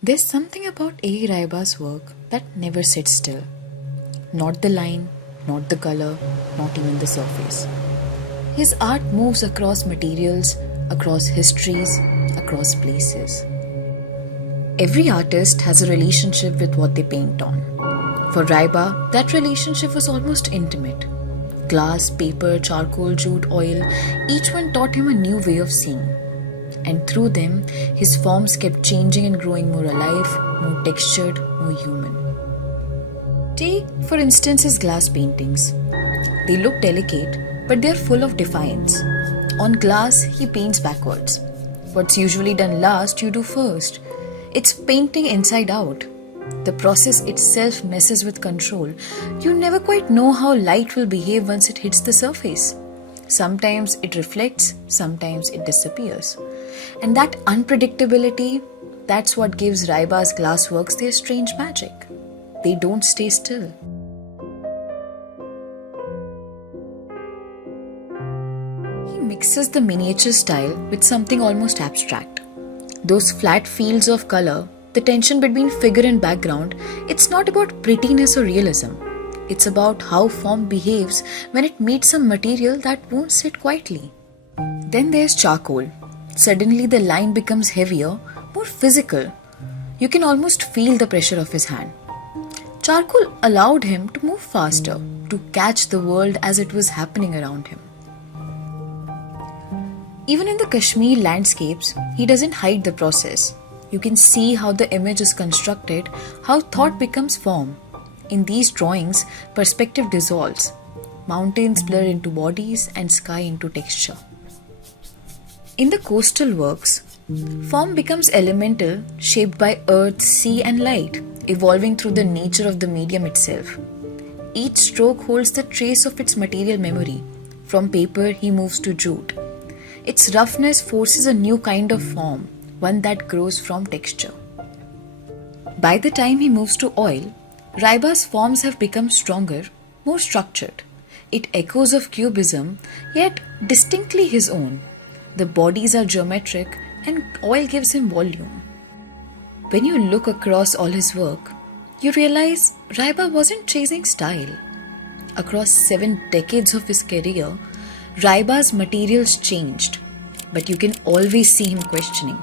There's something about A. Raiba's work that never sits still. Not the line, not the color, not even the surface. His art moves across materials, across histories, across places. Every artist has a relationship with what they paint on. For Raiba, that relationship was almost intimate. Glass, paper, charcoal, jute, oil, each one taught him a new way of seeing. And through them, his forms kept changing and growing more alive, more textured, more human. Take, for instance, his glass paintings. They look delicate, but they're full of defiance. On glass, he paints backwards. What's usually done last, you do first. It's painting inside out. The process itself messes with control. You never quite know how light will behave once it hits the surface. Sometimes it reflects, sometimes it disappears. And that unpredictability, that's what gives Raiba's glass works their strange magic. They don't stay still. He mixes the miniature style with something almost abstract. Those flat fields of color, the tension between figure and background, it's not about prettiness or realism. It's about how form behaves when it meets a material that won't sit quietly. Then there's charcoal. Suddenly the line becomes heavier, more physical. You can almost feel the pressure of his hand. Charcoal allowed him to move faster, to catch the world as it was happening around him. Even in the Kashmir landscapes, he doesn't hide the process. You can see how the image is constructed, how thought becomes form. In these drawings, perspective dissolves. Mountains blur into bodies and sky into texture. In the coastal works, form becomes elemental, shaped by earth, sea and light, evolving through the nature of the medium itself. Each stroke holds the trace of its material memory. From paper, he moves to jute. Its roughness forces a new kind of form, one that grows from texture. By the time he moves to oil, Raiba's forms have become stronger, more structured. It echoes of cubism, yet distinctly his own. The bodies are geometric and oil gives him volume. When you look across all his work, you realize Raiba wasn't chasing style. Across 7 decades of his career, Raiba's materials changed, but you can always see him questioning.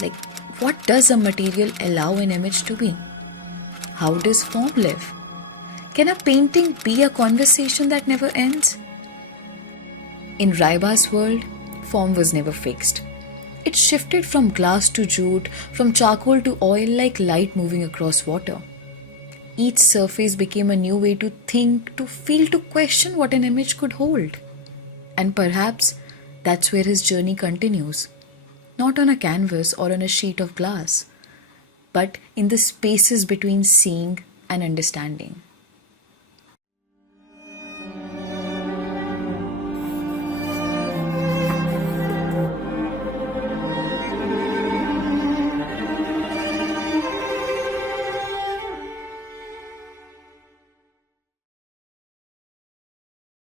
Like, what does a material allow an image to be? How does form live? Can a painting be a conversation that never ends? In Raiba's world, form was never fixed. It shifted from glass to jute, from charcoal to oil like light moving across water. Each surface became a new way to think, to feel, to question what an image could hold. And perhaps that's where his journey continues. Not on a canvas or on a sheet of glass, but in the spaces between seeing and understanding.